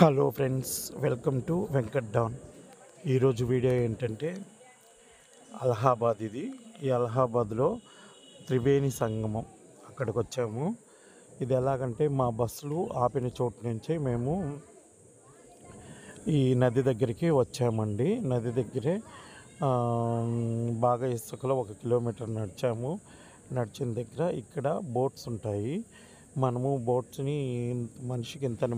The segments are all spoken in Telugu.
Hello friends, welcome to Venkat Don. ఈరోజు వీడియో ఏంటంటే అలహాబాద్. ఈ అలహాబాద్లో త్రివేణి సంగమం అక్కడికి వచ్చాము. ఇది ఎలాగంటే మా బస్సులు ఆపిన చోటు నుంచి మేము ఈ నది దగ్గరికి వచ్చామండి. నది దగ్గరే బాగా ఇసుకలో 1 కిలోమీటర్ నడిచాము. నడిచిన దగ్గర ఇక్కడ బోట్స్ ఉంటాయి. మనము బోట్స్ని మనిషికి ఇంతని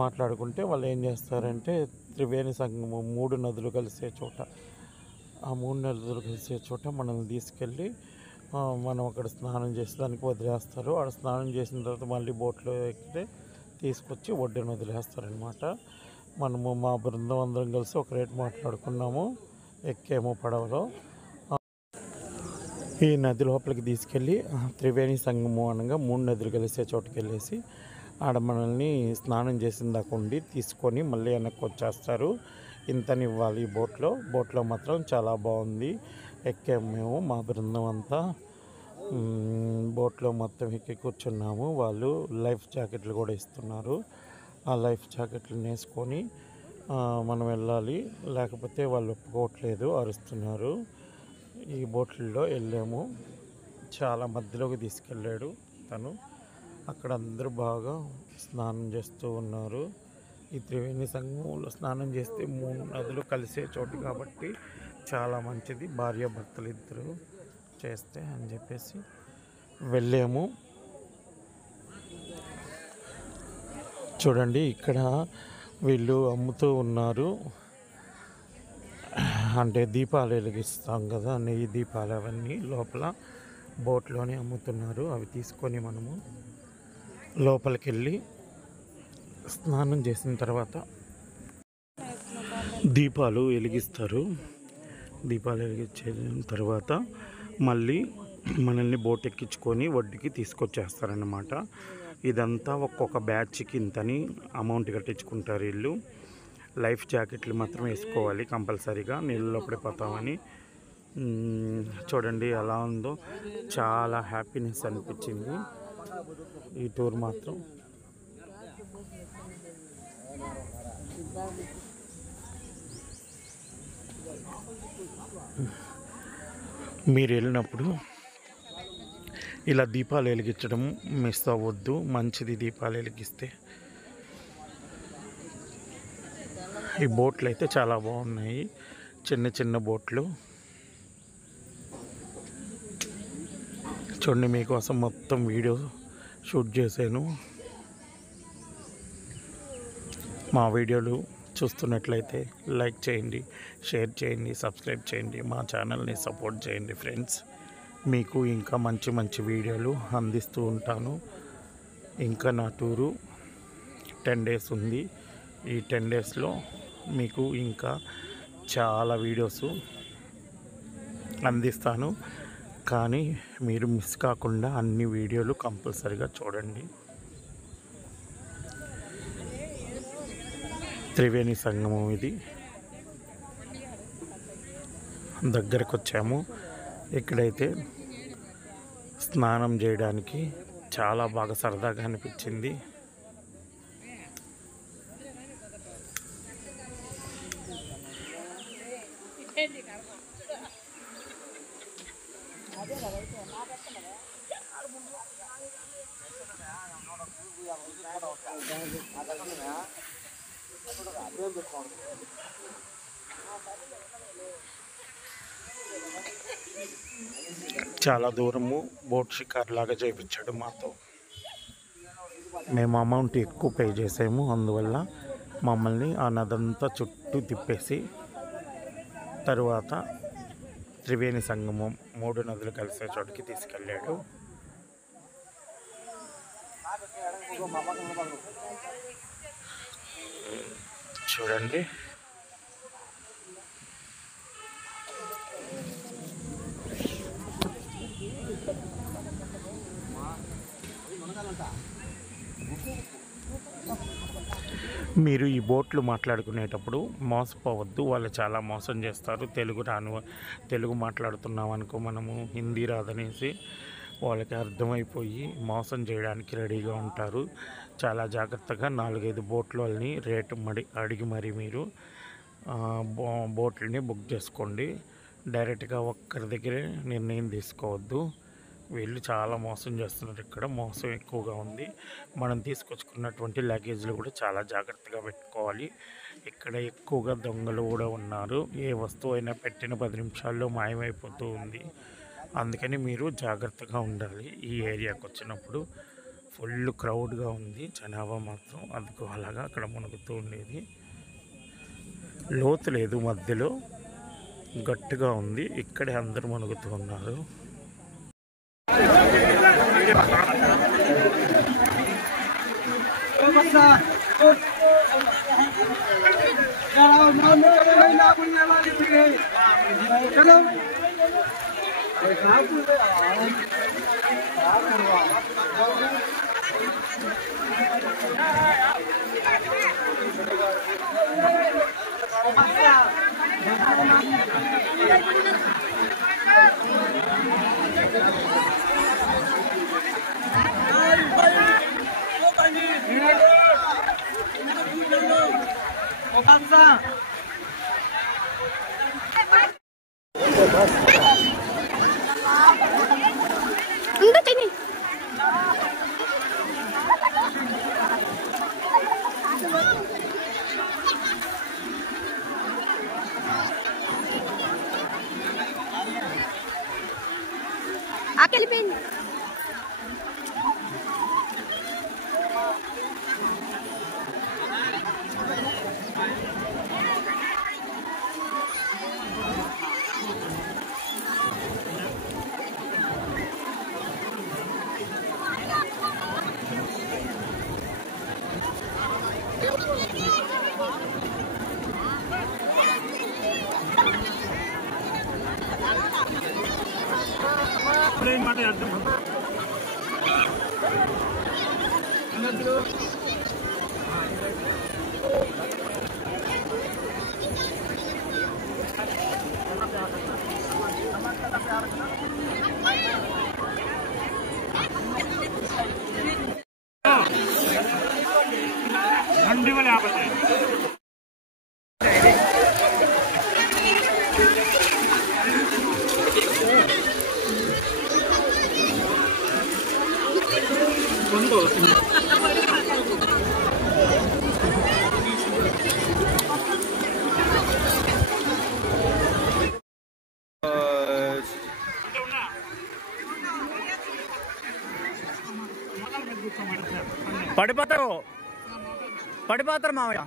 మాట్లాడుకుంటే వాళ్ళు ఏం చేస్తారంటే త్రివేణి సంగమం 3 నదులు కలిసే చోట, ఆ 3 నదులు కలిసే చోట మనల్ని తీసుకెళ్ళి మనం అక్కడ స్నానం చేసి దానికి వదిలేస్తారు. అక్కడ స్నానం చేసిన తర్వాత మళ్ళీ బోట్లో ఎక్కితే తీసుకొచ్చి ఒడ్డున వదిలేస్తారనమాట. మనము మా బృందం అందరం కలిసి ఒక రేటు మాట్లాడుకున్నాము, ఎక్కాము పడవలో. ఈ నది లోపలికి తీసుకెళ్ళి త్రివేణి సంగమం అనగా 3 నదులు కలిసే చోటుకి వెళ్ళేసి ఆడ మనల్ని స్నానం చేసిన దాకా ఉండి తీసుకొని మళ్ళీ వెనక్కి వచ్చేస్తారు. ఇంతని ఇవ్వాలి. బోట్లో మాత్రం చాలా బాగుంది. ఎక్కాము మేము మా బృందం అంతా. బోట్లో మొత్తం ఎక్కి కూర్చున్నాము. వాళ్ళు లైఫ్ జాకెట్లు కూడా ఇస్తున్నారు. ఆ లైఫ్ జాకెట్లు వేసుకొని మనం వెళ్ళాలి, లేకపోతే వాళ్ళు ఒప్పుకోవట్లేదు, అరుస్తున్నారు. ఈ బోట్లలో వెళ్ళాము. చాలా మధ్యలోకి తీసుకెళ్ళాడు తను. అక్కడ అందరూ బాగా స్నానం చేస్తూ ఉన్నారు. ఈ త్రివేణి సంగమంలో స్నానం చేస్తే 3 నదులు కలిసే చోటు కాబట్టి చాలా మంచిది, భార్యాభర్తలు ఇద్దరు చేస్తే అని చెప్పేసి వెళ్ళాము. చూడండి, ఇక్కడ వీళ్ళు అమ్ముతూ ఉన్నారు. అంటే దీపాలు వెలిగిస్తాం కదా, నెయ్యి దీపాలు అవన్నీ లోపల బోట్లోనే అమ్ముతున్నారు. అవి తీసుకొని మనము లోపలికి వెళ్ళి స్నానం చేసిన తర్వాత దీపాలు వెలిగిస్తారు. దీపాలు వెలిగించిన తర్వాత మళ్ళీ మనల్ని బోట్ ఎక్కించుకొని ఒడ్డుకి తీసుకొచ్చేస్తారన్నమాట. ఇదంతా ఒక్కొక్క బ్యాచ్కి ఇంతని అమౌంట్ కట్టించుకుంటారు వీళ్ళు. లైఫ్ జాకెట్లు మాత్రం వేసుకోవాలి కంపల్సరీగా, నీళ్ళలో పడిపోతామని. చూడండి ఎలా ఉందో, చాలా హ్యాపీనెస్ అనిపించింది ఈ టూర్ మాత్రం. మీరు వెళ్ళినప్పుడు ఇలా దీపాలు వెలిగించడం మిస్ అవ్వద్దు, మంచిది దీపాలు వెలిగిస్తే. ఈ బోట్లు అయితే చాలా బాగున్నాయి, చిన్న చిన్న బోట్లు. చూడండి, మీకోసం మొత్తం వీడియో షూట్ చేశాను. మా వీడియోలు చూస్తున్నట్లయితే లైక్ చేయండి, షేర్ చేయండి, సబ్స్క్రైబ్ చేయండి, మా ఛానల్ని సపోర్ట్ చేయండి ఫ్రెండ్స్. మీకు ఇంకా మంచి మంచి వీడియోలు అందిస్తూ ఉంటాను. ఇంకా నా టూరు 10 డేస్ ఉంది. ఈ 10 డేస్లో మీకు ఇంకా చాలా వీడియోస్ అందిస్తాను. కానీ మీరు మిస్ కాకుండా అన్ని వీడియోలు కంపల్సరీగా చూడండి. త్రివేణి సంగమం ఇది దగ్గరకు వచ్చాము. ఇక్కడైతే స్నానం చేయడానికి చాలా బాగా సరదాగా అనిపించింది. చాలా దూరము బోట్ షికార్ లాగా చేయించాడు మాతో. మేము అమౌంట్ ఎక్కువ పే చేసాము, అందువల్ల మమ్మల్ని ఆ నదంతా చుట్టూ తిప్పేసి తరువాత త్రివేణి సంగమం 3 నదులు కలిసే చోటుకి తీసుకెళ్ళాడు. చూడండి, మీరు ఈ బోట్లు మాట్లాడుకునేటప్పుడు మోసపోవద్దు, వాళ్ళు చాలా మోసం చేస్తారు. తెలుగు మాట్లాడుతున్నాం అనుకో, మనము హిందీ రాదనేసి వాళ్ళకి అర్థమైపోయి మోసం చేయడానికి రెడీగా ఉంటారు. చాలా జాగ్రత్తగా 4-5 బోట్లని రేటు అడిగి మరి మీరు బోట్లని బుక్ చేసుకోండి. డైరెక్ట్గా ఒక్కరి దగ్గరే నిర్ణయం తీసుకోవద్దు. వీళ్ళు చాలా మోసం చేస్తున్నారు. ఇక్కడ మోసం ఎక్కువగా ఉంది. మనం తీసుకొచ్చుకున్నటువంటి లగేజ్లు కూడా చాలా జాగ్రత్తగా పెట్టుకోవాలి. ఇక్కడ ఎక్కువగా దొంగలు కూడా ఉన్నారు. ఏ వస్తువు అయినా పెట్టిన 10 నిమిషాల్లో మాయమైపోతూ ఉంది. అందుకని మీరు జాగ్రత్తగా ఉండాలి. ఈ ఏరియాకి వచ్చినప్పుడు ఫుల్ క్రౌడ్గా ఉంది. జనాభా మాత్రం అందుకు అలాగా అక్కడ మునుగుతూ ఉండేది. లోతు లేదు, మధ్యలో గట్టిగా ఉంది. ఇక్కడే అందరూ మునుగుతూ ఉన్నారు. వెళ్ళిపోయింది. పడిపోతారు మామయ్య.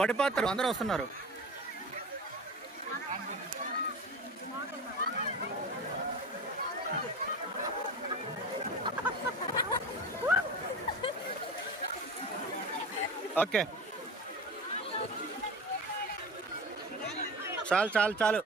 పడిపోతారు, అందరూ వస్తున్నారు. ఓకే, చాలు చాలు చాలు.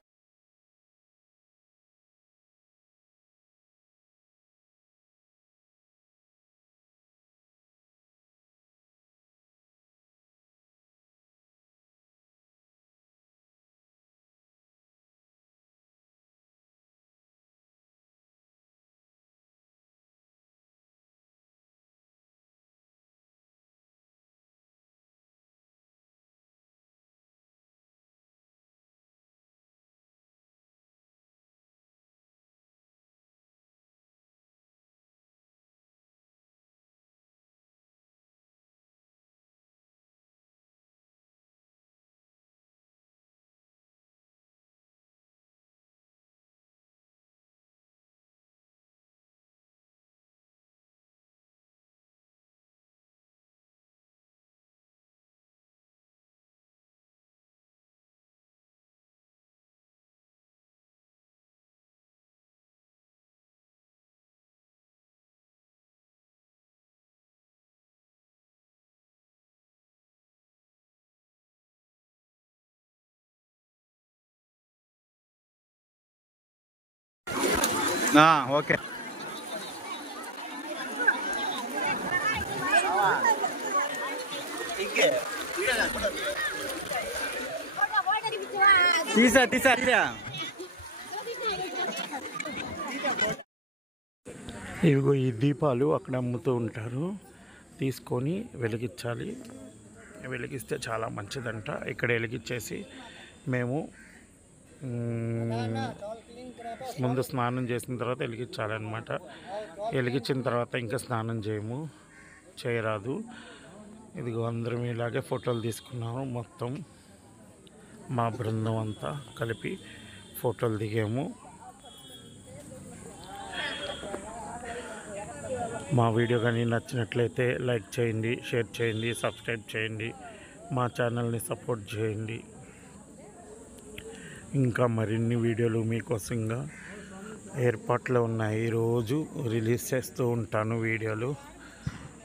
ఓకే. తీసా తీసా తీసా. ఇవిగో ఈ దీపాలు అక్కడ అమ్ముతూ ఉంటారు, తీసుకొని వెలిగించాలి. వెలిగిస్తే చాలా మంచిదంట. ఇక్కడ వెలిగించేసి మేము ముందు స్నానం చేసిన తర్వాత వెలిగించాలన్నమాట. వెలిగించిన తర్వాత ఇంకా స్నానం చేయరాదు. ఇదిగో అందరం ఇలాగే ఫోటోలు తీసుకున్నాము. మొత్తం మా బృందం అంతా కలిపి ఫోటోలు దిగాము. మా వీడియో కానీ నచ్చినట్లయితే లైక్ చేయండి, షేర్ చేయండి, సబ్స్క్రైబ్ చేయండి, మా ఛానల్ని సపోర్ట్ చేయండి. ఇంకా మరిన్ని వీడియోలు మీకోసంగా ఏర్పాట్లు ఉన్నాయి. రోజు రిలీజ్ చేస్తూ ఉంటాను వీడియోలు.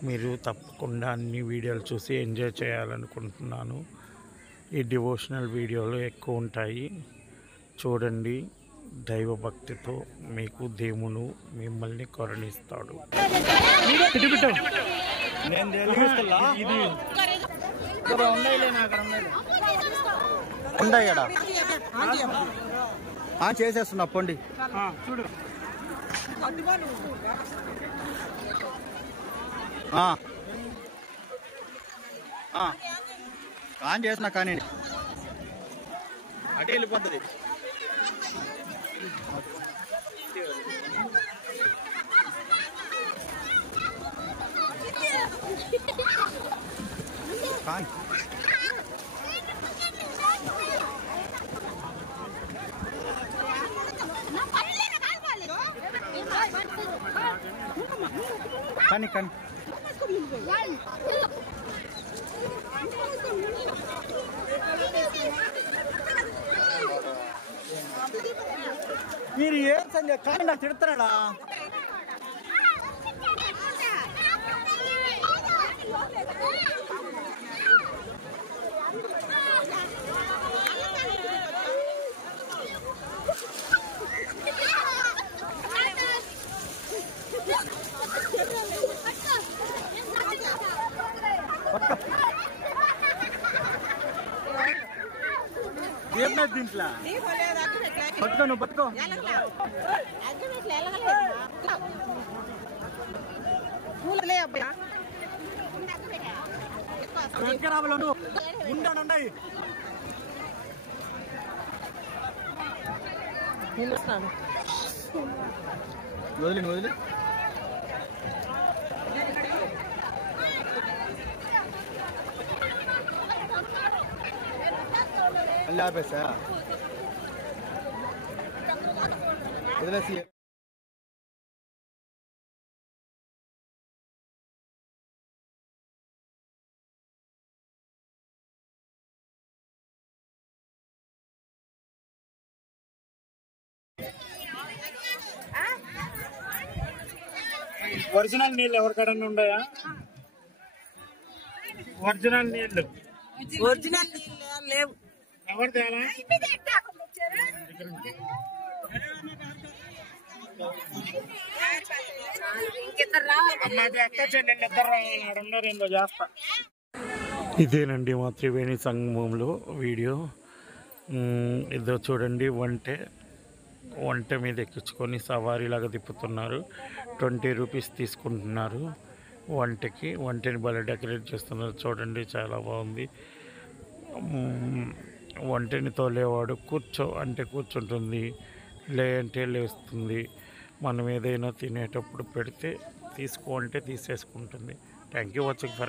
మీరు తప్పకుండా అన్ని వీడియోలు చూసి ఎంజాయ్ చేయాలనుకుంటున్నాను. ఈ డివోషనల్ వీడియోలు ఎక్కువ ఉంటాయి, చూడండి. దైవభక్తితో మీకు దేవుడు మిమ్మల్ని కరుణిస్తాడు. ఉండయ్యాడా చేసేస్తున్నా పొండి. ఆన్ చేసిన కానీ అటే వెళ్ళిపోతుంది. కానీ కానీ మీరు ఏం సంజయ్ కానీ నాకు తిడతాడా? దీంట్లో పట్టుకో, నువ్వు పట్టుకో. వదిలి వదిలి అల్లి ఆపేసా వదిలేసి. ఒరిజినల్ నీళ్ళు ఎవరికైనా ఉన్నాయా? ఒరిజినల్ నీళ్ళు లేవు. ఎవరు తేలా? ఇదేనండి మా త్రివేణి సంగమంలో వీడియో. ఇదో చూడండి, వంట మీద ఎక్కించుకొని సవారీలాగా తిప్పుతున్నారు. 20 రూపీస్ తీసుకుంటున్నారు వంటని భలే డెకరేట్ చేస్తున్నారు. చూడండి, చాలా బాగుంది. వంటని తోలేవాడు కూర్చుంటుంది, లేదంటే లేస్తుంది. మనం ఏదైనా తినేటప్పుడు పెడితే తీసుకో అంటే తీసేసుకుంటుంది. Thank you watching for